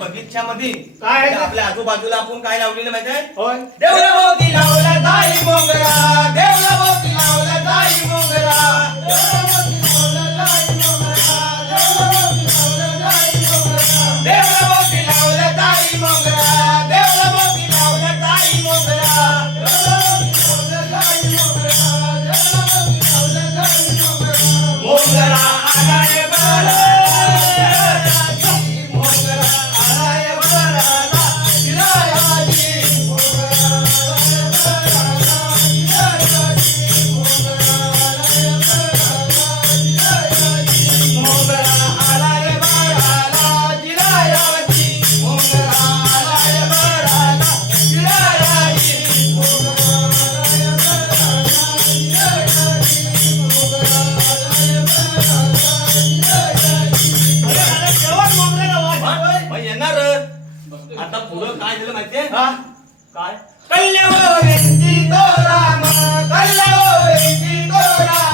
बगीच्यामध्ये काय आपल्या आजूबाजूला आपण काय लावलेलं माहिती आहे? होय देवला भोवती लावला जाई मोगरा, देवला भोवती लावला जाई मोगरा, देवला भोवती लावला जाई मोगरा, देवला भोवती लावला जाई मोगरा, देवला भोवती लावला जाई मोगरा, मोगरा आलाय बाळा आता पुढं काय झालं माहितीये काय? कल्यावरीची तो राम, कल्यावरीची तो राम.